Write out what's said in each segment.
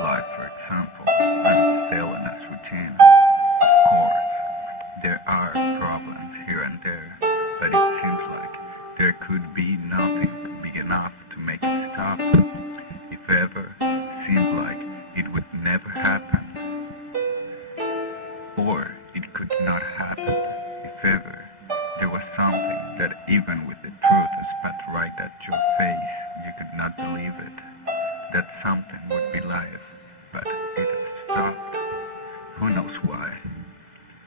life, for example, and its stillness routine. Of course, there are problems here and there, but it seems like there could be nothing big enough to make it stop. If ever, it seemed like it would never happen. Or it could not happen. If ever, there was something that even with the truth spat right at your face, you could not believe it. That something would be life, but it stopped. Who knows why?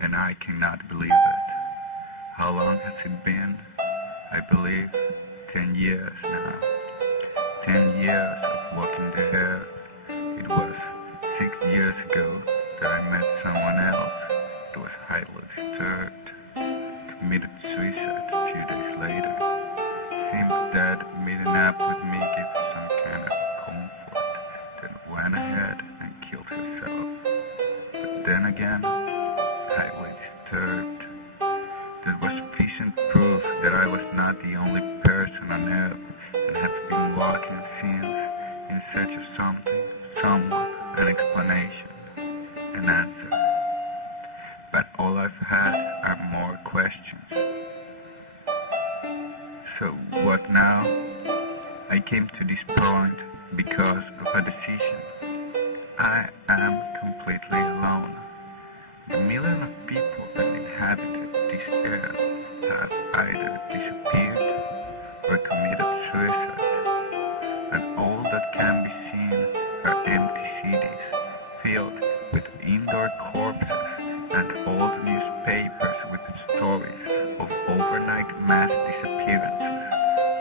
And I cannot believe it. How long has it been? I believe 10 years now. 10 years of walking the earth. It was 6 years ago that I met someone else. It was highly disturbed. Committed suicide a few days later. Seemed that meeting up with me gave her some kind of comfort. Then went ahead and killed herself. But then again, highly disturbed. That was sufficient proof that I was not the only person on earth and have been walking since in search of something, someone, an explanation, an answer. But all I've had are more questions. So what now? I came to this point because of a decision. I am completely alone. The million of people that inhabited this earth have either disappeared or committed suicide. And all that can be seen are empty cities filled with indoor corpses and old newspapers with stories of overnight mass disappearances,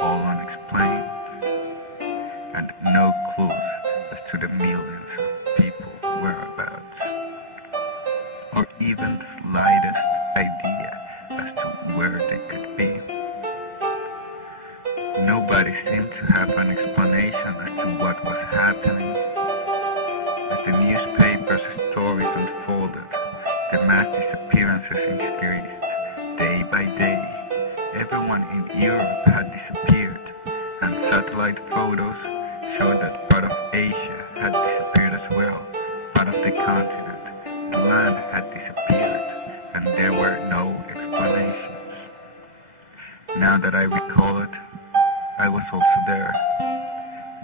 all unexplained, and no clues as to the millions of people whereabouts, or even the slightest idea as to where they could be. Nobody seemed to have an explanation as to what was happening. As the newspapers' stories unfolded, the mass disappearances increased day by day. Everyone in Europe had disappeared, and satellite photos showed that part of Asia had disappeared as well, part of the continent. The land had disappeared, and there were no explanations. Now that I recall it, I was also there.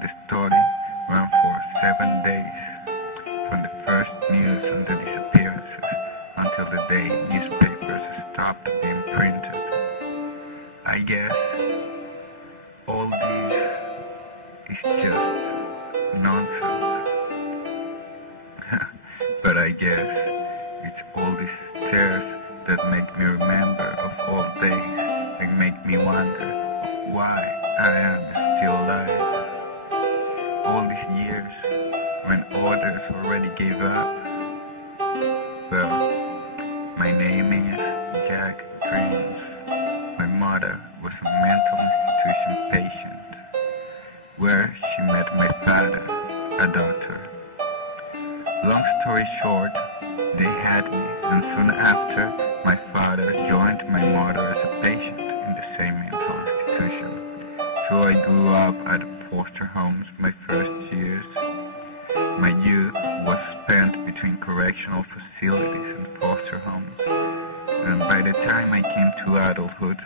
The story ran for 7 days, from the first news on the disappearances until the day newspapers stopped being printed. I guess all this is just nonsense. But I guess it's all these stares that make me remember of old days and make me wonder why I am still alive. All these years when others already gave up. Well, my name is Jack Dreams. My mother was a mental institution patient, where she met my father, a doctor. Long story short, they had me, and soon after, my father joined my mother as a patient in the same mental institution. So I grew up at foster homes my first years. My youth was spent between correctional facilities and foster homes. And by the time I came to adulthood,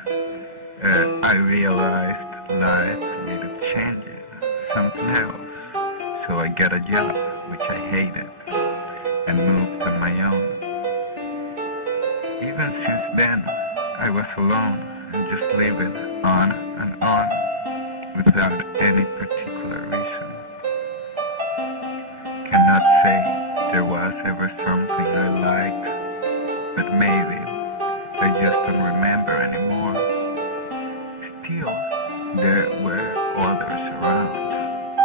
I realized life needed changing, something else. So I got a job, which I hated, and moved on my own. Even since then, I was alone and just living on and on without any particular reason. Cannot say there was ever something I liked, but maybe I just don't remember anymore. Still, there were others around.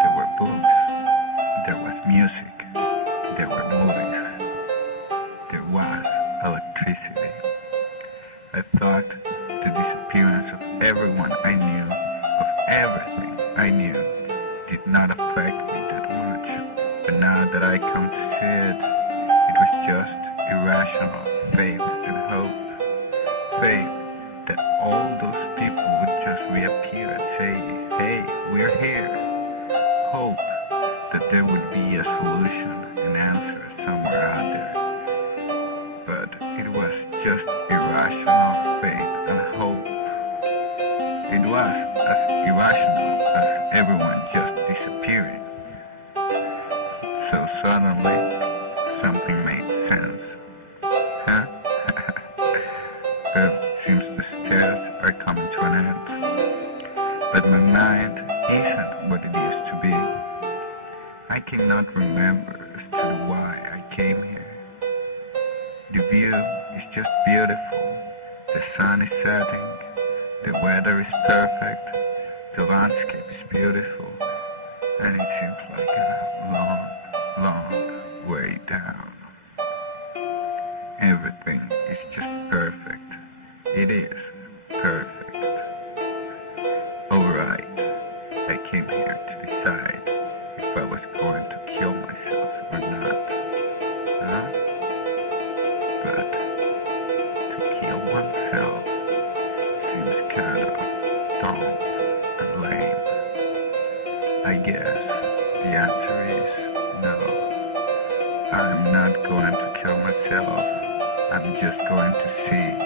There were books, there was music, there were movies, there was electricity. I thought the disappearance of everyone I knew, of everything I knew, did not affect me that much. But now that I come to see it, it was just irrational faith and hope. Faith that all those people would just reappear and say, hey, we're here. Hope that there would be a solution, an answer somewhere out there. But it was just irrational faith and hope. It was as irrational as everyone just disappearing. So suddenly, something made sense. Huh? Well, seems the stairs are coming to an end. But my mind isn't what it used to be. I cannot remember as to the why I came here. The view is just beautiful. The sun is setting. The weather is perfect. The landscape is beautiful. And it seems like a long, long way down. Everything is just perfect. It is perfect. Alright, I came here to decide if I was going to kill myself or not. Huh? But to kill oneself seems kind of dumb and lame. I guess the answer is no. I'm not going to kill myself. I'm just going to see